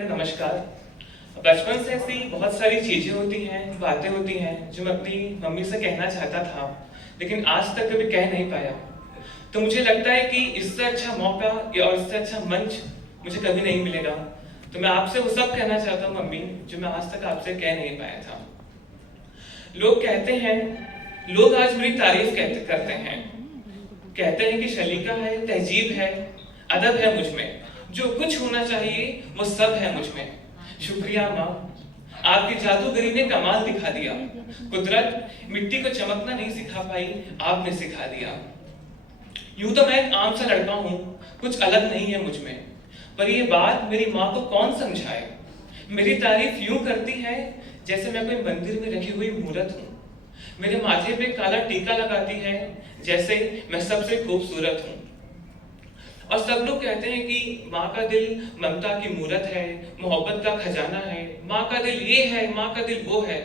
नमस्कार। बचपन से ऐसी बहुत सारी चीजें होती हैं, बातें होती हैं जो मैं अपनी मम्मी से कहना चाहता था, लेकिन आज तक कभी कह नहीं पाया। तो मुझे लगता है कि इससे अच्छा मौका या और इससे अच्छा मंच मुझे कभी नहीं मिलेगा। तो मैं आपसे वो सब कहना चाहता हूँ मम्मी, जो मैं आज तक आपसे कह नहीं पाया था। लोग कहते हैं, लोग आज मेरी तारीफ करते हैं, कहते हैं कि शलीका है, तहजीब है, अदब है मुझ में, जो कुछ होना चाहिए वो सब है मुझ में। शुक्रिया माँ, आपकी जादूगरी ने कमाल दिखा दिया। कुदरत मिट्टी को चमकना नहीं सिखा पाई, आपने सिखा दिया। यूं तो मैं एक आम सा लड़का हूँ, कुछ अलग नहीं है मुझ में, पर ये बात मेरी माँ को कौन समझाए। मेरी तारीफ यूं करती है जैसे मैं कोई मंदिर में रखी हुई मूरत हूँ। मेरे माथे पे काला टीका लगाती है जैसे मैं सबसे खूबसूरत हूँ। और सब लोग कहते हैं कि माँ का दिल ममता की मूरत है, मोहब्बत का खजाना है, माँ का दिल ये है, माँ का दिल वो है।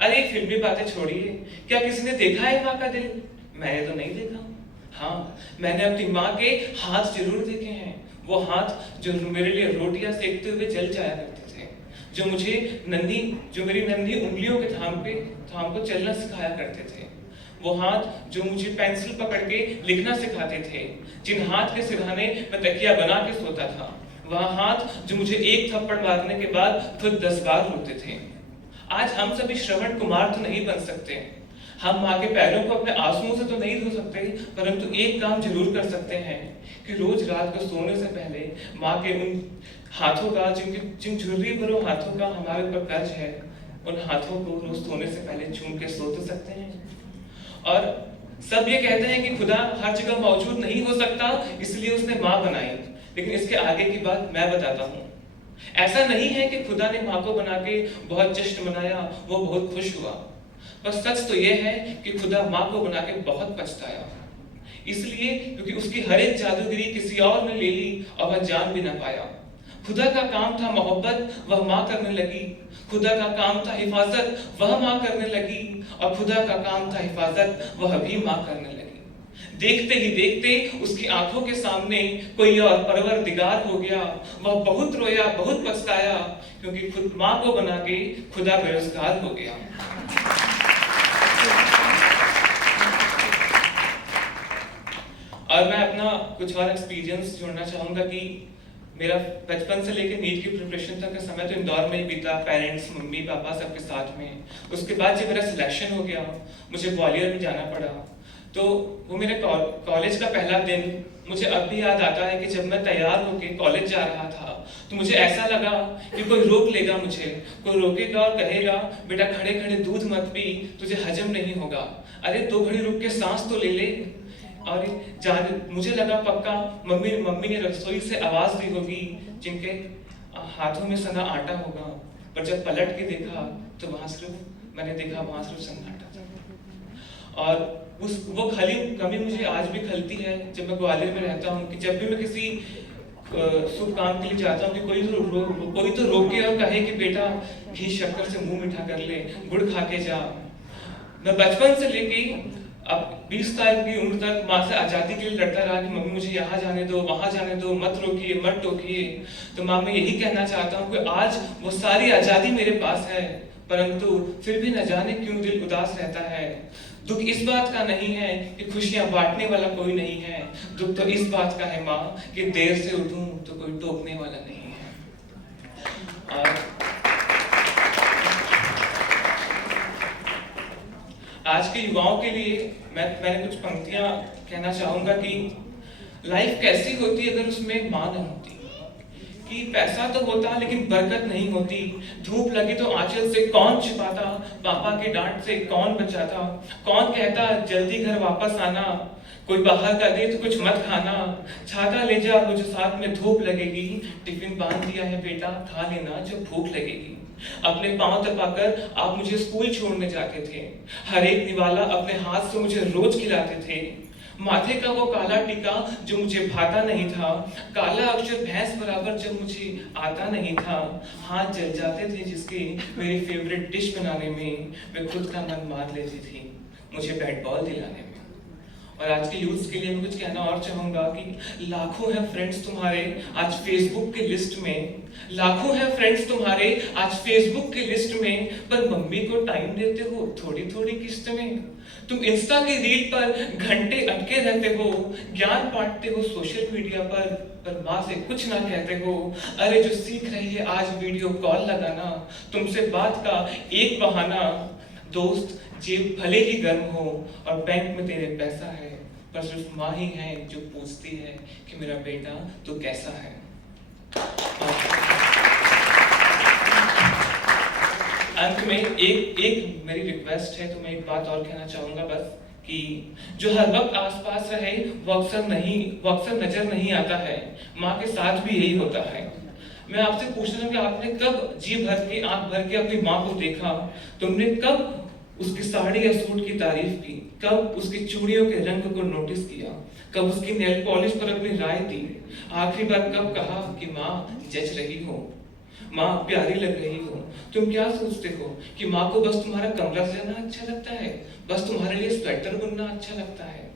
अरे फिल्मी बातें छोड़िए, क्या किसी ने देखा है माँ का दिल? मैंने तो नहीं देखा। हाँ, मैंने अपनी माँ के हाथ जरूर देखे हैं, वो हाथ जो मेरे लिए रोटियां सेकते हुए जल जाया करते थे, जो मेरी नन्ही उंगलियों के थाम को चलना सिखाया करते थे, वो हाथ जो मुझे पेंसिल पकड़ के लिखना सिखाते थे, जिन हाथ के सिरहाने मैं तकिया बना के सोता था, वह हाथ जो मुझे एक थप्पड़ मारने के बाद खुद 10 बार रोते थे। आज हम सभी श्रवण कुमार तो नहीं बन सकते, हम माँ के पैरों को अपने आंसुओं से तो नहीं धो सकते, परंतु एक काम जरूर कर सकते हैं कि रोज रात को सोने से पहले माँ के उन हाथों का, जिन झुर्री भरो हाथों का हमारे ऊपर कर्ज है, उन हाथों को रोज सोने से पहले चूम के सो तो सकते हैं। और सब ये कहते हैं कि खुदा हर जगह मौजूद नहीं हो सकता, इसलिए उसने माँ बनाई, लेकिन इसके आगे की बात मैं बताता हूँ। ऐसा नहीं है कि खुदा ने माँ को बना के बहुत जश्न मनाया, वो बहुत खुश हुआ। बस सच तो ये है कि खुदा माँ को बना के बहुत पछताया, इसलिए क्योंकि उसकी हर एक जादूगिरी किसी और ने ले ली और वह जान भी ना पाया। खुदा का काम था मोहब्बत, वह माँ करने लगी। खुदा का काम था हिफाजत, वह माँ करने लगी। और खुदा का काम था हिफाजत, वह भी माँ करने लगी। देखते ही देखते उसकी आंखों के सामने कोई और परवरदिगार हो गया। वह बहुत रोया, बहुत पछताया, क्योंकि खुद माँ को बना के खुदा बेरोजगार हो गया। और मैं अपना कुछ और एक्सपीरियंस जोड़ना चाहूंगा कि मेरा बचपन से लेकर नीट की प्रिपरेशन तक का समय तो इंदौर में ही बीता, पेरेंट्स, मम्मी पापा सबके साथ में। उसके बाद जब मेरा सिलेक्शन हो गया, मुझे ग्वालियर में जाना पड़ा, तो वो मेरे कॉलेज का पहला दिन मुझे अब भी याद आता है कि जब मैं तैयार होकर कॉलेज जा रहा था, तो मुझे ऐसा लगा कि कोई रोक लेगा मुझे, कोई रोकेगा और कहेगा बेटा खड़े खड़े दूध मत पी, तुझे हजम नहीं होगा। अरे 2 घड़ी रुक के सांस तो ले ले। और मुझे लगा पक्का मम्मी ने रसोई से आवाज दी होगी, जिनके हाथों में सना आटा होगा। पर जब पलट के देखा तो मैंने देखा वहां सिर्फ सन्नाटा था। और वो खली कमी मुझे आज भी खलती है जब मैं ग्वालियर में रहता हूँ, कि जब भी मैं किसी शुभ काम के लिए जाता हूँ कि कोई तो रोके और कहे कि बेटा घी शक्कर से मुंह मीठा कर ले, गुड़ खा के जा। मैं बचपन से लेके अब 20 साल की उम्र तक माँ से आजादी के लिए लड़ता रहा कि मम्मी मुझे यहाँ जाने दो, वहां जाने दो, मत रोकिए, मत टोकिए। तो माँ, मैं यही कहना चाहता हूँ कि आज वो सारी आजादी मेरे पास है, परंतु फिर भी न जाने क्यों दिल उदास रहता है। दुख इस बात का नहीं है कि खुशियां बांटने वाला कोई नहीं है, दुख तो इस बात का है माँ कि देर से उठूं तो कोई टोकने वाला नहीं है। और आज के युवाओं के लिए मैंने कुछ पंक्तियां कहना चाहूंगा कि लाइफ कैसी होती अगर उसमें माँ न होती, कि पैसा तो होता लेकिन बरकत नहीं होती, धूप लगी तो आंचल से कौन छिपाता, पापा के डांट से कौन बचाता, कौन कहता जल्दी घर वापस आना, कोई बाहर का दे तो कुछ मत खाना, छाता ले जा मुझे साथ में धूप लगेगी, टिफिन बांध दिया है बेटा खा लेना जब भूख लगेगी। अपने पांव दबाकर आप मुझे स्कूल छोड़ने जाते थे, हर एक निवाला अपने हाथ से मुझे रोज खिलाते थे। माथे का वो काला टीका जो मुझे भाता नहीं था, काला अक्षर भैंस बराबर जब मुझे आता नहीं था, हाथ जल जाते थे जिसके मेरी फेवरेट डिश बनाने में, मैं खुद का मन मार लेती थी मुझे बैट बॉल दिलाने में। और आज के यूथ के लिए मैं कुछ कहना और चाहूंगा कि लाखों हैं फ्रेंड्स तुम्हारे आज फेसबुक की लिस्ट में, लाखों हैं फ्रेंड्स तुम्हारे आज फेसबुक की लिस्ट में, पर मम्मी को टाइम देते हो थोड़ी थोड़ी किस्त में। तुम इंस्टा के रील पर घंटे अटके रहते हो, ज्ञान बांटते हो सोशल मीडिया पर माँ से कुछ ना कहते हो। अरे जो सीख रही है आज वीडियो कॉल लगाना, तुमसे बात का एक बहाना। दोस्त जेब भले ही गर्म हो और बैंक में तेरे पैसा है, पर सिर्फ माँ ही है जो पूछती है कि मेरा बेटा तू कैसा है। अंत में एक मेरी रिक्वेस्ट है, तो मैं एक बात और कहना चाहूंगा बस, कि जो हर वक्त आसपास रहे वो अक्सर नजर नहीं आता है। माँ के साथ भी यही होता है। मैं आपसे पूछना चाहूँ कि आपने कब जी भर के आंख भर के अपनी माँ को देखा? तुमने कब उसकी साड़ी या सूट की तारीफ की? कब उसकी चूड़ियों के रंग को नोटिस किया? कब उसकी नेल पॉलिश पर अपनी राय दी? आखिरी बार कब कहा कि माँ जच रही हो, माँ प्यारी लग रही हो? तुम क्या सोचते हो कि माँ को बस तुम्हारा कमरा सजाना अच्छा लगता है, बस तुम्हारे लिए स्वेटर बुनना अच्छा लगता है?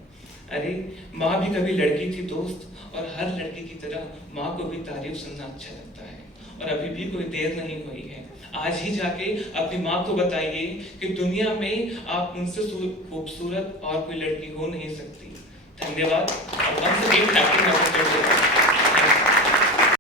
अरे माँ भी कभी लड़की थी दोस्त, और हर लड़की की तरह माँ को भी तारीफ सुनना अच्छा लगता है। और अभी भी कोई देर नहीं हुई है, आज ही जाके अपनी माँ को बताइए कि दुनिया में आप उनसे खूबसूरत और कोई लड़की हो नहीं सकती। धन्यवाद और once again happy Mother's Day।